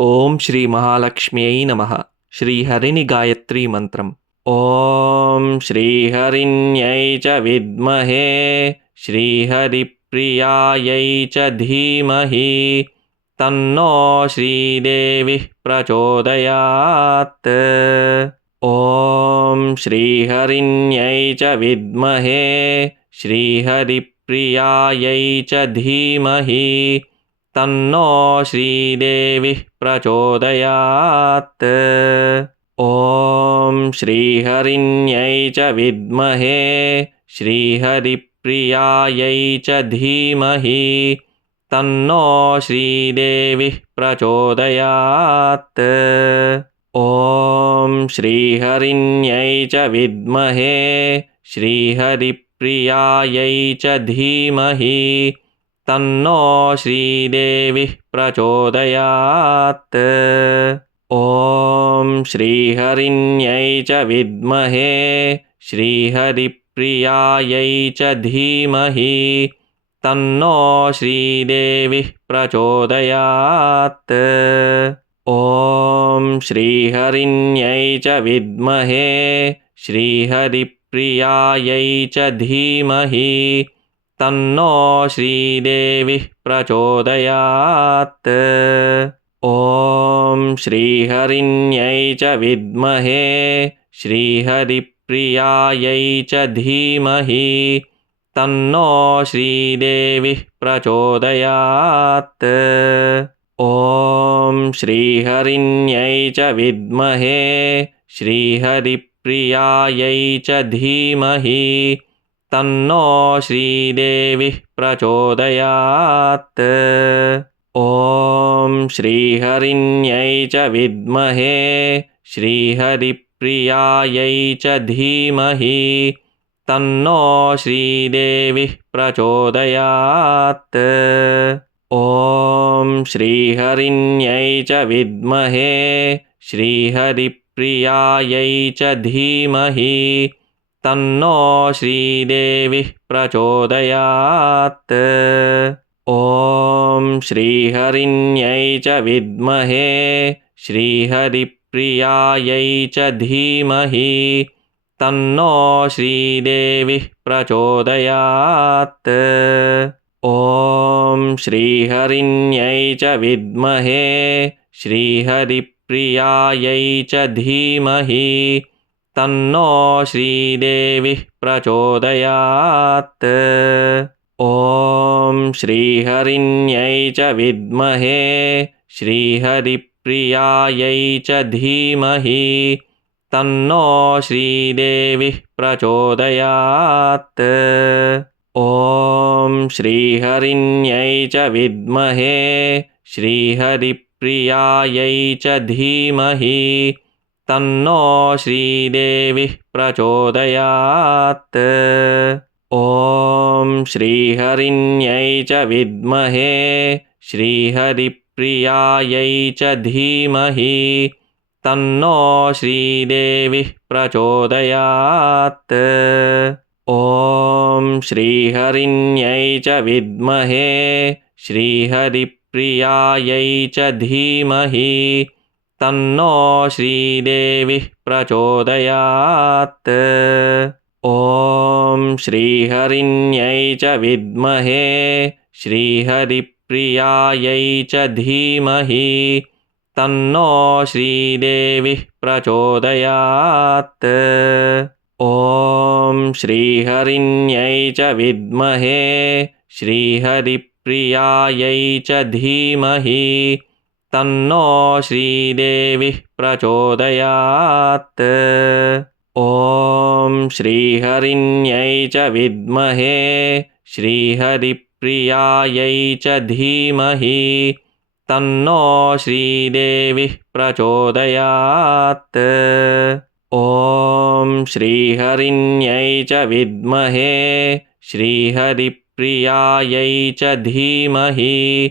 ॐ श्रीमहालक्ष्म्यै नमः। श्रीहरिणि गायत्रीमन्त्रम् ॐ श्रीहरिण्यै च विद्महे। श्रीहरिप्रियायै च धीमहि। तन्नो श्रीदेविः प्रचोदयात्। ॐ श्रीहरिण्यै च विद्महे। श्रीहरिप्रियायै च धीमहि। तन्नो श्रीदेविः प्रचोदयात्। ॐ श्रीहरिण्यै च विद्महे श्रीहरिप्रियायै च धीमहि। तन्नो श्रीदेविः प्रचोदयात्। ॐ श्रीहरिण्यै च विद्महे श्रीहरि प्रियायै च धीमहि तन्नो श्रीदेविः प्रचोदयात्। ॐ श्रीहरिण्यै च विद्महे श्रीहरिप्रियायै च धीमहि। तन्नो श्रीदेविः प्रचोदयात्। ॐ श्रीहरिण्यै च विद्महे श्रीहरि प्रियायै च धीमहि तन्नो श्रीदेविः प्रचोदयात्। ॐ श्रीहरिण्यै च विद्महे श्रीहरिप्रियायै च धीमहि। तन्नो श्रीदेविः प्रचोदयात्। ॐ श्रीहरिण्यै च विद्महे श्रीहरि प्रियायै च धीमहि तन्नो श्रीदेविः प्रचोदयात्। ॐ श्रीहरिण्यै च विद्महे श्रीहरिप्रियायै च धीमहि तन्नो श्रीदेविः प्रचोदयात्। ॐ श्रीहरिण्यै च विद्महे श्रीहरि प्रियायै च धीमहि तन्नो श्रीदेविः प्रचोदयात्। ॐ श्रीहरिण्यै च विद्महे श्रीहरिप्रियायै च धीमहि तन्नो श्रीदेविः प्रचोदयात्। ॐ श्रीहरिण्यै च विद्महे श्रीहरि प्रियायै च धीमहि तन्नो श्रीदेविः प्रचोदयात्। ॐ श्रीहरिण्यै च विद्महे श्रीहरिप्रियायै च धीमहि। तन्नो श्रीदेविः प्रचोदयात्। ॐ श्रीहरिण्यै च विद्महे श्रीहरि प्रियायै च धीमहि तन्नो श्रीदेविः प्रचोदयात्। ॐ श्रीहरिण्यै च विद्महे श्रीहरिप्रियायै च धीमहि। तन्नो श्रीदेविः प्रचोदयात्। ॐ श्रीहरिण्यै च विद्महे श्रीहरि प्रियायै च धीमहि तन्नो श्रीदेविः प्रचोदयात्। ॐ श्रीहरिण्यै च विद्महे श्रीहरिप्रियायै च धीमहि तन्नो श्रीदेविः प्रचोदयात्। ॐ श्रीहरिण्यै च विद्महे श्रीहरि प्रियायै च धीमहि तन्नो श्रीदेविः प्रचोदयात्। ॐ श्रीहरिण्यै च विद्महे श्रीहरिप्रियायै च धीमहि। तन्नो श्रीदेविः प्रचोदयात्। ॐ श्रीहरिण्यै च विद्महे श्रीहरिप्रियायै च धीमहि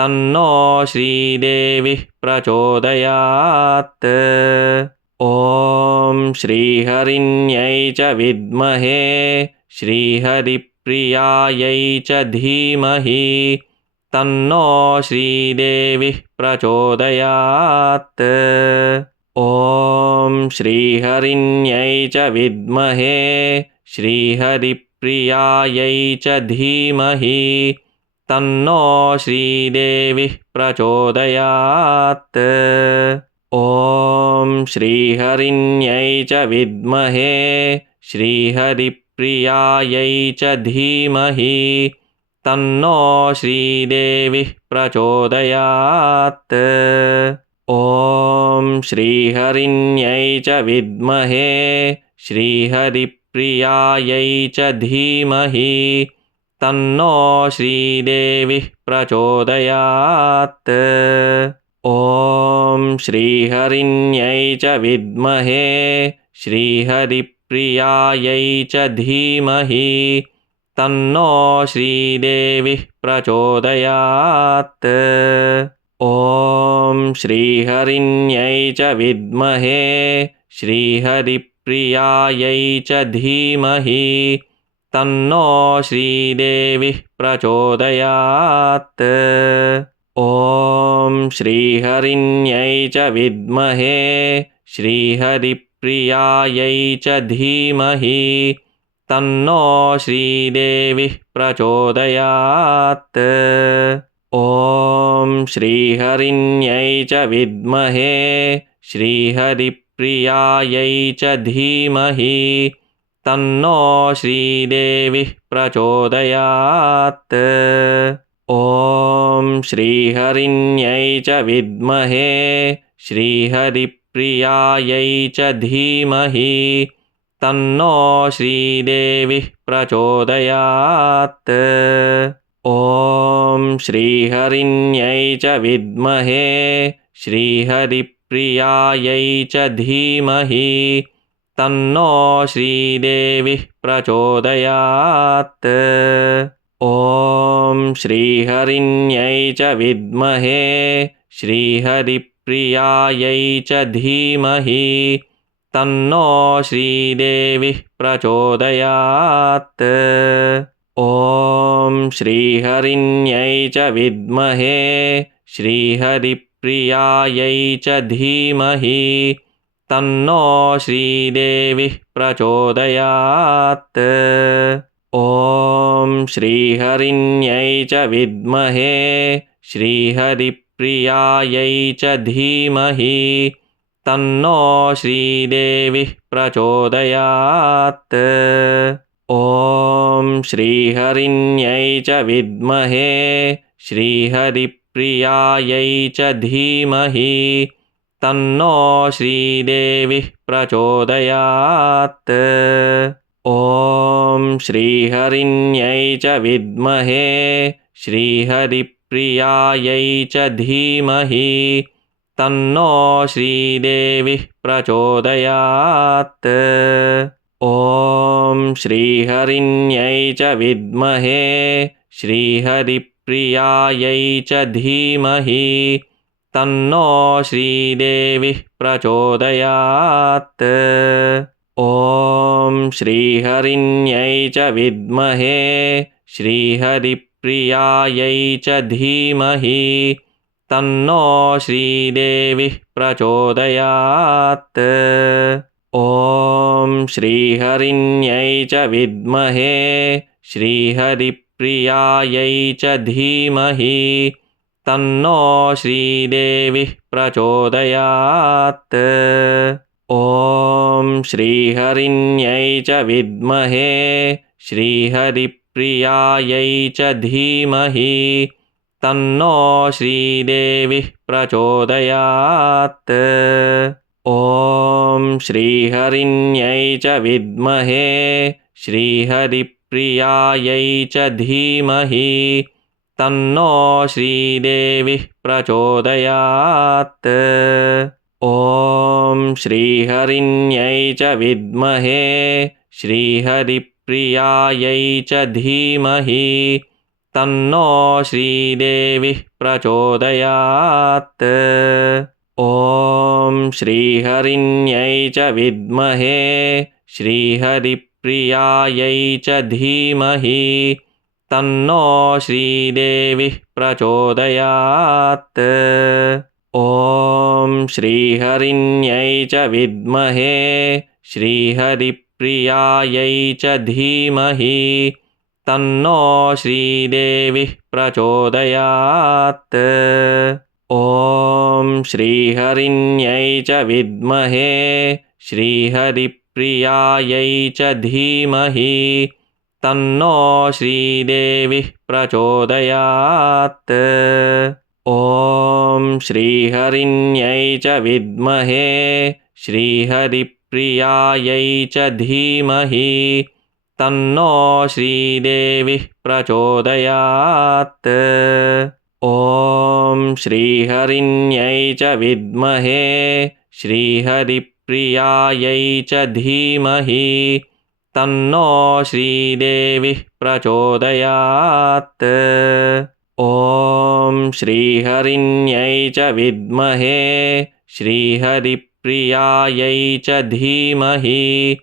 तन्नो श्रीदेविः प्रचोदयात्। ॐ श्रीहरिण्यै च विद्महे श्रीहरिप्रियायै च धीमहि। तन्नो श्रीदेविः प्रचोदयात्। ॐ श्रीहरिण्यै च विद्महे श्रीहरिप्रियायै च धीमहि तन्नो श्रीदेविः प्रचोदयात्। ॐ श्रीहरिण्यै च विद्महे श्रीहरिप्रियायै च धीमहि। तन्नो श्रीदेविः प्रचोदयात्। ॐ श्रीहरिण्यै च विद्महे श्रीहरिप्रियायै च धीमहि तन्नो श्रीदेविः प्रचोदयात्। ॐ श्रीहरिण्यै च विद्महे श्रीहरिप्रियायै च धीमहि तन्नो श्रीदेविः प्रचोदयात्। ॐ श्रीहरिण्यै च विद्महे श्रीहरिप्रियायै च धीमहि तन्नो श्रीदेविः प्रचोदयात्। ॐ श्रीहरिण्यै च विद्महे श्रीहरिप्रियायै च धीमहि। तन्नो श्रीदेविः प्रचोदयात्। ॐ श्रीहरिण्यै च विद्महे श्रीहरिप्रियायै च धीमहि तन्नो श्रीदेविः प्रचोदयात्। ॐ श्रीहरिण्यै च विद्महे श्रीहरिप्रियायै च धीमहि तन्नो श्रीदेविः प्रचोदयात्। ॐ श्रीहरिण्यै च विद्महे श्रीहरिप्रियायै च धीमहि तन्नो श्रीदेविः प्रचोदयात्। ॐ श्रीहरिण्यै च विद्महे श्रीहरिप्रियायै च धीमहि। तन्नो श्रीदेविः प्रचोदयात्। ॐ श्रीहरिण्यै च विद्महे श्रीहरिप्रियायै च धीमहि तन्नो श्रीदेविः प्रचोदयात्। ॐ श्रीहरिण्यै च विद्महे श्रीहरिप्रियायै च धीमहि। तन्नो श्रीदेविः प्रचोदयात्। ॐ श्रीहरिण्यै च विद्महे श्रीहरिप्रियायै च धीमहि तन्नो श्रीदेविः प्रचोदयात्। ॐ श्रीहरिण्यै च विद्महे श्रीहरिप्रियायै च धीमहि। तन्नो श्रीदेविः प्रचोदयात्। ॐ श्रीहरिण्यै च विद्महे श्रीहरिप्रियायै च धीमहि तन्नो श्रीदेविः प्रचोदयात्। ॐ श्रीहरिण्यै च विद्महे श्रीहरिप्रियायै च धीमहि तन्नो श्रीदेविः प्रचोदयात्। ॐ श्रीहरिण्यै च विद्महे श्रीहरिप्रियायै च धीमहि तन्नो श्रीदेविः प्रचोदयात्। ॐ श्रीहरिण्यै च विद्महे श्रीहरिप्रियायै च धीमहि। तन्नो श्रीदेविः प्रचोदयात्। ॐ श्रीहरिण्यै च विद्महे श्रीहरिप्रियायै च धीमहि तन्नो श्रीदेविः प्रचोदयात्। ॐ श्रीहरिण्यै च विद्महे श्रीहरिप्रियायै च धीमहि। तन्नो श्रीदेविः प्रचोदयात्। ॐ श्रीहरिण्यै च विद्महे श्रीहरिप्रियायै च धीमहि तन्नो श्रीदेविः प्रचोदयात्। ॐ श्रीहरिण्यै च विद्महे श्रीहरिप्रियायै च धीमहि। तन्नो श्रीदेविः प्रचोदयात्। ॐ श्रीहरिण्यै च विद्महे श्रीहरिप्रियायै च धीमहि तन्नो श्रीदेविः प्रचोदयात्। ॐ श्रीहरिण्यै च विद्महे श्रीहरिप्रियायै च धीमहि तन्नो श्रीदेविः प्रचोदयात्। ॐ श्रीहरिण्यै च विद्महे श्रीहरिप्रियायै च धीमहि तन्नो श्रीदेविः प्रचोदयात्। ॐ श्रीहरिण्यै च विद्महे श्रीहरिप्रियायै च धीमहि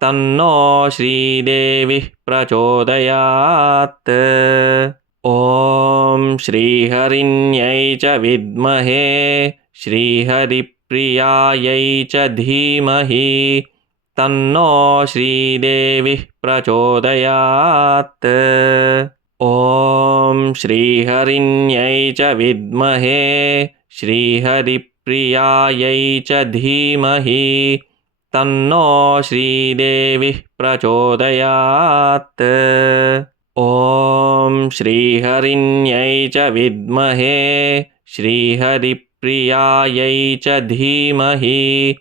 तन्नो श्रीदेविः प्रचोदयात्। ॐ श्रीहरिण्यै च विद्महे श्रीहरिप्रियायै च धीमहि तन्नो श्रीदेविः प्रचोदयात्। ॐ श्रीहरिण्यै च विद्महे श्रीहरिप्रियायै च धीमहि। तन्नो श्रीदेविः प्रचोदयात्। ॐ श्रीहरिण्यै च विद्महे श्रीहरिप्रियायै च धीमहि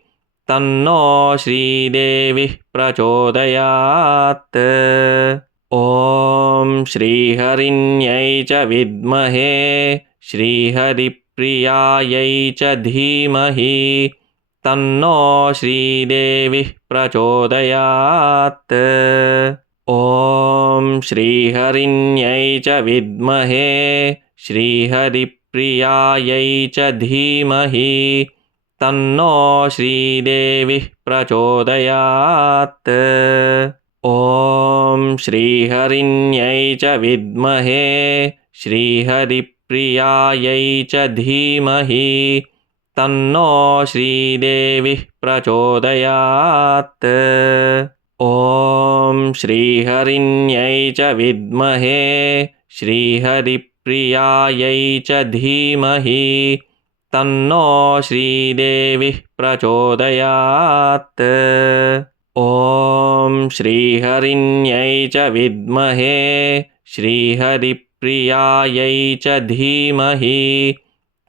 तन्नो श्रीदेविः प्रचोदयात्। ॐ श्रीहरिण्यै च विद्महे श्रीहरिप्रियायै च धीमहि। तन्नो श्रीदेविः प्रचोदयात्। ॐ श्रीहरिण्यै च विद्महे श्रीहरिप्रियायै च धीमहि तन्नो श्रीदेविः प्रचोदयात्। ॐ श्रीहरिण्यै च विद्महे श्रीहरिप्रियायै च धीमहि। तन्नो श्रीदेविः प्रचोदयात्। ॐ श्रीहरिण्यै च विद्महे श्रीहरिप्रियायै च धीमहि तन्नो श्रीदेविः प्रचोदयात्। ॐ श्रीहरिण्यै च विद्महे श्रीहरिप्रियायै च धीमहि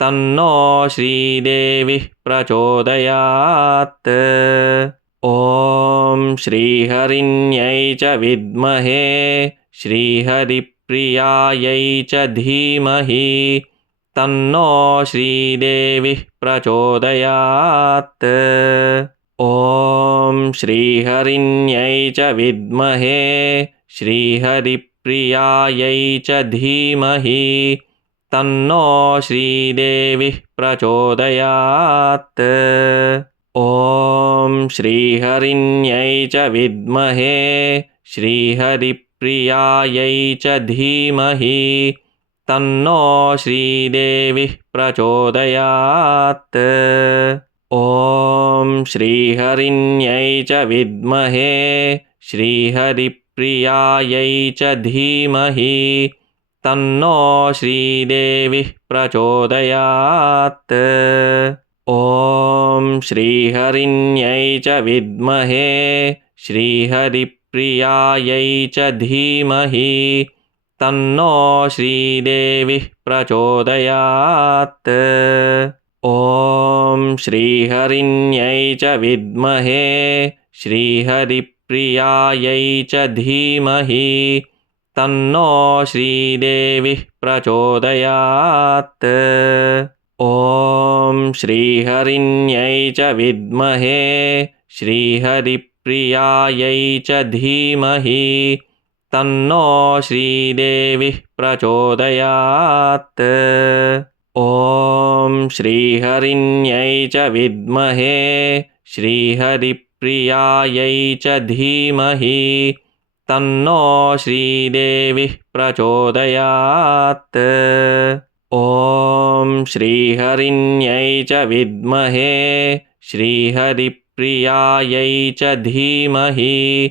तन्नो श्रीदेविः प्रचोदयात्। ॐ श्रीहरिण्यै च विद्महे श्रीहरिप्रियायै च धीमहि तन्नो श्रीदेविः प्रचोदयात्। ॐ श्रीहरिण्यै च विद्महे श्रीहरिप्रियायै च धीमहि तन्नो श्रीदेविः प्रचोदयात्। ॐ श्रीहरिण्यै च विद्महे श्रीहरिप्रियायै च धीमहि तन्नो श्रीदेविः प्रचोदयात्। ॐ श्रीहरिण्यै च विद्महे श्रीहरिप्रियायै च धीमहि तन्नो श्रीदेविः प्रचोदयात्। ॐ श्रीहरिण्यै च विद्महे श्रीहरिप्रियायै च धीमहि तन्नो श्रीदेविः प्रचोदयात्। ॐ श्रीहरिण्यै च विद्महे श्रीहरिप्रियायै च धीमहि तन्नो श्रीदेविः प्रचोदयात्। ॐ श्रीहरिण्यै च विद्महे श्रीहरिप्रियायै च धीमहि तन्नो श्रीदेविः प्रचोदयात्। ॐ श्रीहरिण्यै च विद्महे श्रीहरिप्रियायै च धीमहि तन्नो श्रीदेविः प्रचोदयात्। ॐ श्रीहरिण्यै च विद्महे श्रीहरिप्रियायै च धीमहि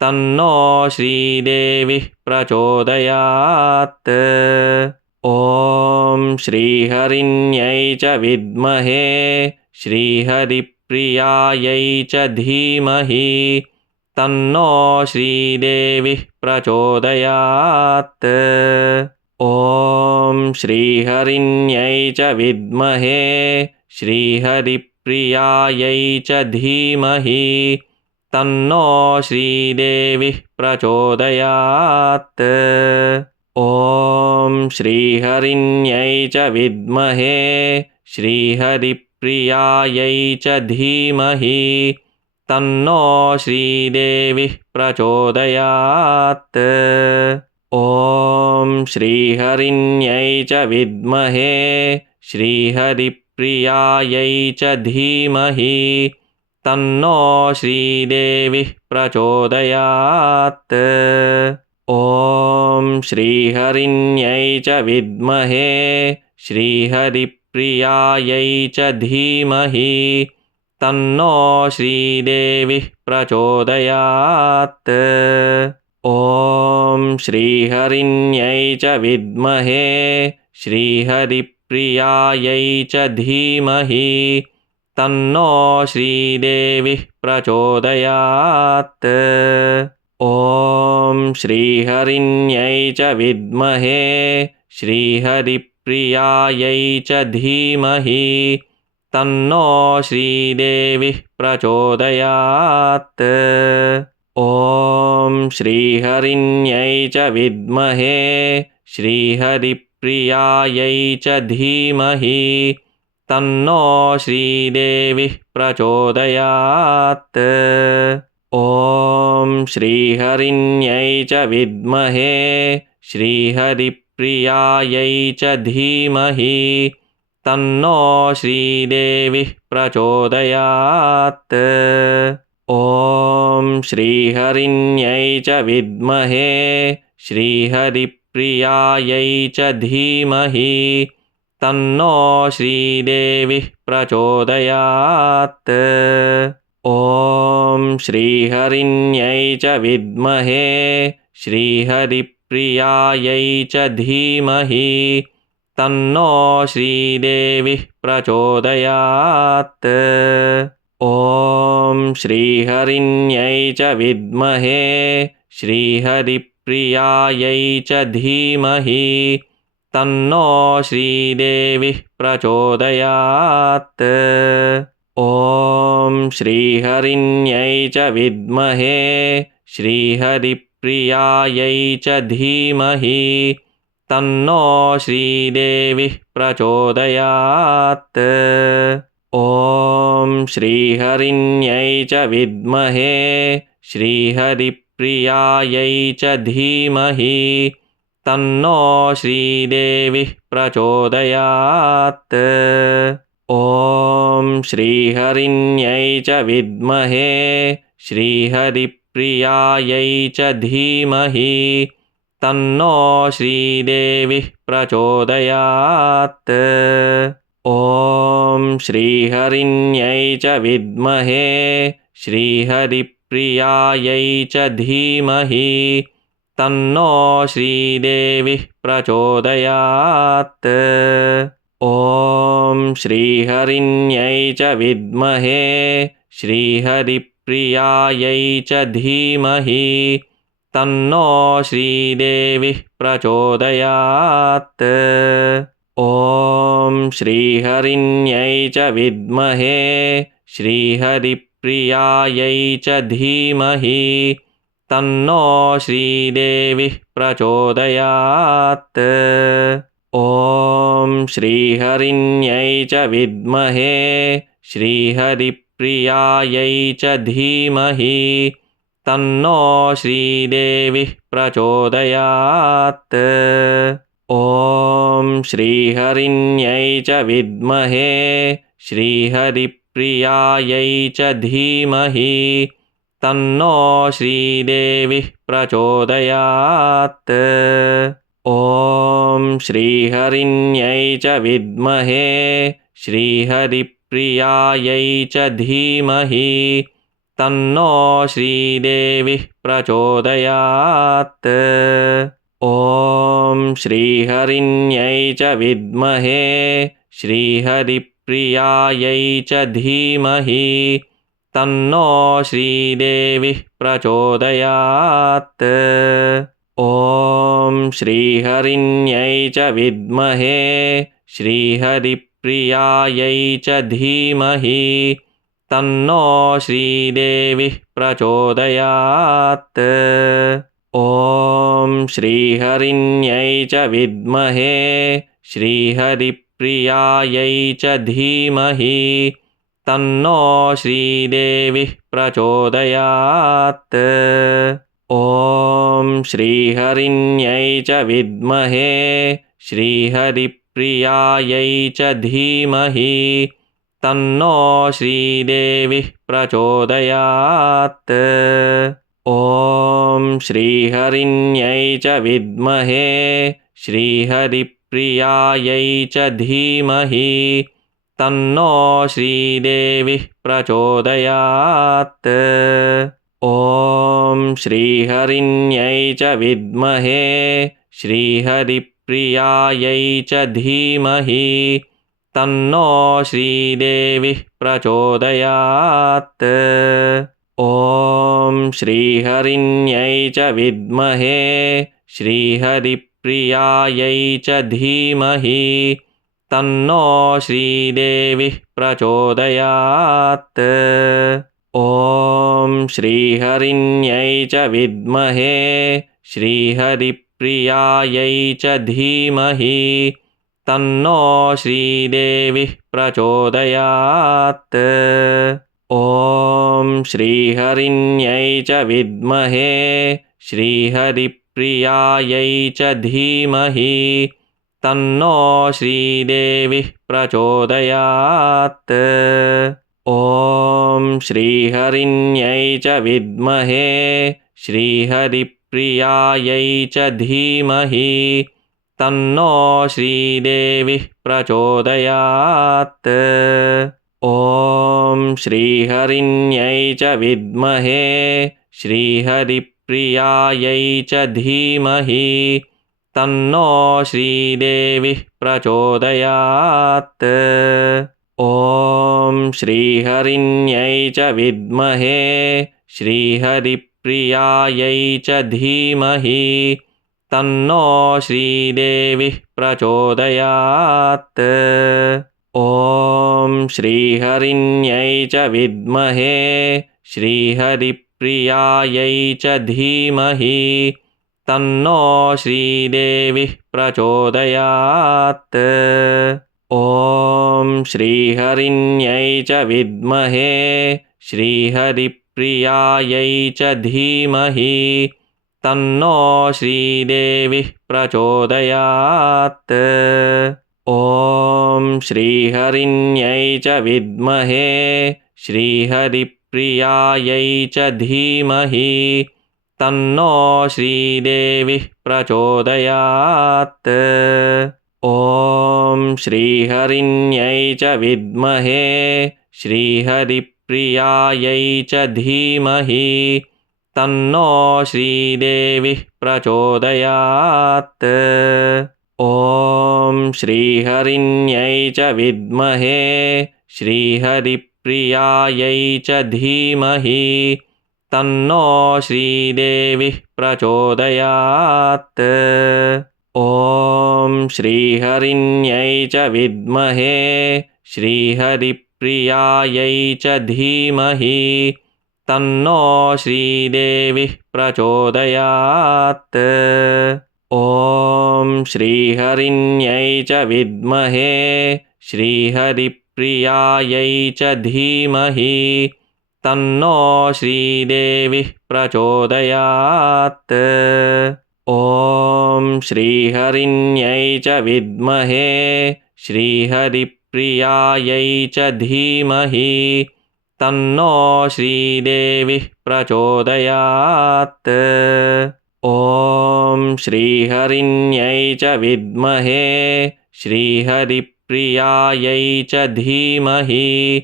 तन्नो श्रीदेविः प्रचोदयात्। ॐ श्रीहरिण्यै च विद्महे श्रीहरिप्रियायै च धीमहि। तन्नो श्रीदेविः प्रचोदयात्। ॐ श्रीहरिण्यै च विद्महे श्रीहरिप्रियायै च धीमहि तन्नो श्रीदेविः प्रचोदयात्। ॐ श्रीहरिण्यै च विद्महे श्रीहरिप्रियायै च धीमहि। तन्नो श्रीदेविः प्रचोदयात्। ॐ श्रीहरिण्यै च विद्महे श्रीहरिप्रियायै च धीमहि तन्नो श्रीदेविः प्रचोदयात्। ॐ श्रीहरिण्यै च विद्महे श्रीहरिप्रियायै च धीमहि तन्नो श्रीदेविः प्रचोदयात्। ॐ श्रीहरिण्यै च विद्महे श्रीहरिप्रियायै च धीमहि तन्नो श्रीदेविः प्रचोदयात्। ॐ श्रीहरिण्यै च विद्महे श्रीहरिप्रियायै च धीमहि। तन्नो श्रीदेविः प्रचोदयात्। ॐ श्रीहरिण्यै च विद्महे श्रीहरिप्रियायै च धीमहि तन्नो श्रीदेविः प्रचोदयात्। ॐ श्रीहरिण्यै च विद्महे श्रीहरिप्रियायै च धीमहि तन्नो श्रीदेविः प्रचोदयात्। ॐ श्रीहरिण्यै च विद्महे श्रीहरिप्रियायै च धीमहि तन्नो श्रीदेविः प्रचोदयात्। ॐ श्रीहरिण्यै च विद्महे श्रीहरिप्रियायै च धीमहि। तन्नो श्रीदेविः प्रचोदयात्। ॐ श्रीहरिण्यै च विद्महे श्रीहरिप्रियायै च धीमहि तन्नो श्रीदेविः प्रचोदयात्। ॐ श्रीहरिण्यै च विद्महे श्रीहरिप्रियायै च धीमहि। तन्नो श्रीदेविः प्रचोदयात्। ॐ श्रीहरिण्यै च विद्महे श्रीहरिप्रियायै च धीमहि तन्नो श्रीदेविः प्रचोदयात्। ॐ श्रीहरिण्यै च विद्महे श्रीहरिप्रियायै च धीमहि। तन्नो श्रीदेविः प्रचोदयात्। ॐ श्रीहरिण्यै च विद्महे श्रीहरिप्रियायै च धीमहि तन्नो श्रीदेविः प्रचोदयात्। ॐ श्रीहरिण्यै च विद्महे श्रीहरिप्रियायै च धीमहि तन्नो श्रीदेविः प्रचोदयात्। ॐ श्रीहरिण्यै च विद्महे श्रीहरिप्रियायै च धीमहि तन्नो श्रीदेविः प्रचोदयात्। ॐ श्रीहरिण्यै च विद्महे श्रीहरिप्रियायै च धीमहि तन्नो श्रीदेविः प्रचोदयात्। ॐ श्रीहरिण्यै च विद्महे श्रीहरिप्रियायै च धीमहि तन्नो श्रीदेविः प्रचोदयात्। ॐ श्रीहरिण्यै च विद्महे श्रीहरिप्रियायै च धीमहि। तन्नो श्रीदेविः प्रचोदयात्। ॐ श्रीहरिण्यै च विद्महे श्रीहरिप्रियायै च धीमहि तन्नो श्रीदेविः प्रचोदयात्। ॐ श्रीहरिण्यै च विद्महे श्रीहरिप्रियायै च धीमहि। तन्नो श्रीदेविः प्रचोदयात्। ॐ श्रीहरिण्यै च विद्महे श्रीहरिप्रियायै च धीमहि तन्नो श्रीदेविः प्रचोदयात्। ॐ श्रीहरिण्यै च विद्महे श्रीहरिप्रियायै च धीमहि। तन्नो श्रीदेविः प्रचोदयात्। ॐ श्रीहरिण्यै च विद्महे श्रीहरिप्रियायै च धीमहि तन्नो श्रीदेविः प्रचोदयात्। ॐ श्रीहरिण्यै च विद्महे श्रीहरिप्रियायै च धीमहि तन्नो श्रीदेविः प्रचोदयात्। ॐ श्रीहरिण्यै च विद्महे श्रीहरिप्रियायै च धीमहि तन्नो श्रीदेविः प्रचोदयात्। ॐ श्रीहरिण्यै च विद्महे श्रीहरिप्रियायै च धीमहि तन्नो श्रीदेविः प्रचोदयात्। ॐ श्रीहरिण्यै च विद्महे श्रीहरिप्रियायै च धीमहि तन्नो श्रीदेविः प्रचोदयात्। ॐ श्रीहरिण्यै च विद्महे श्रीहरिप्रियायै च धीमहि। तन्नो श्रीदेविः प्रचोदयात्। ॐ श्रीहरिण्यै च विद्महे श्रीहरिप्रियायै च धीमहि तन्नो श्रीदेविः प्रचोदयात्। ॐ श्रीहरिण्यै च विद्महे श्रीहरिप्रियायै च धीमहि। तन्नो श्रीदेविः प्रचोदयात्। ॐ श्रीहरिण्यै च विद्महे श्रीहरिप्रियायै च धीमहि तन्नो श्रीदेविः प्रचोदयात्। ॐ श्रीहरिण्यै च विद्महे श्रीहरिप्रियायै च धीमहि तन्नो श्रीदेविः प्रचोदयात्। ॐ श्रीहरिण्यै च विद्महे श्रीहरिप्रियायै च धीमहि तन्नो श्रीदेविः प्रचोदयात्। ॐ श्रीहरिण्यै च विद्महे श्रीहरिप्रियायै च धीमहि। तन्नो श्रीदेविः प्रचोदयात्। ॐ श्रीहरिण्यै च विद्महे श्रीहरिप्रियायै च धीमहि तन्नो श्रीदेविः प्रचोदयात्। ॐ श्रीहरिण्यै च विद्महे श्रीहरिप्रियायै च धीमहि। तन्नो श्रीदेविः प्रचोदयात्। ॐ श्रीहरिण्यै च विद्महे श्रीहरिप्रियायै च धीमहि तन्नो श्रीदेविः प्रचोदयात्। ॐ श्रीहरिण्यै च विद्महे श्रीहरिप्रियायै च धीमहि। तन्नो श्रीदेविः प्रचोदयात्। ॐ श्रीहरिण्यै च विद्महे श्रीहरिप्रियायै च धीमहि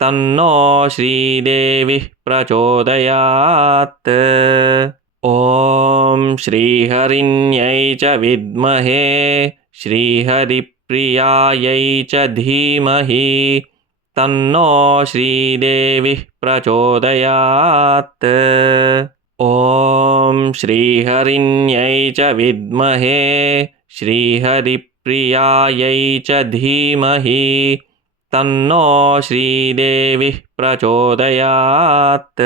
तन्नो श्रीदेविः प्रचोदयात्। ॐ श्रीहरिण्यै च विद्महे श्रीहरिप्रियायै च धीमहि। तन्नो श्रीदेविः प्रचोदयात्। ॐ श्रीहरिण्यै च विद्महे श्रीहरिप्रियायै च धीमहि तन्नो श्रीदेविः प्रचोदयात्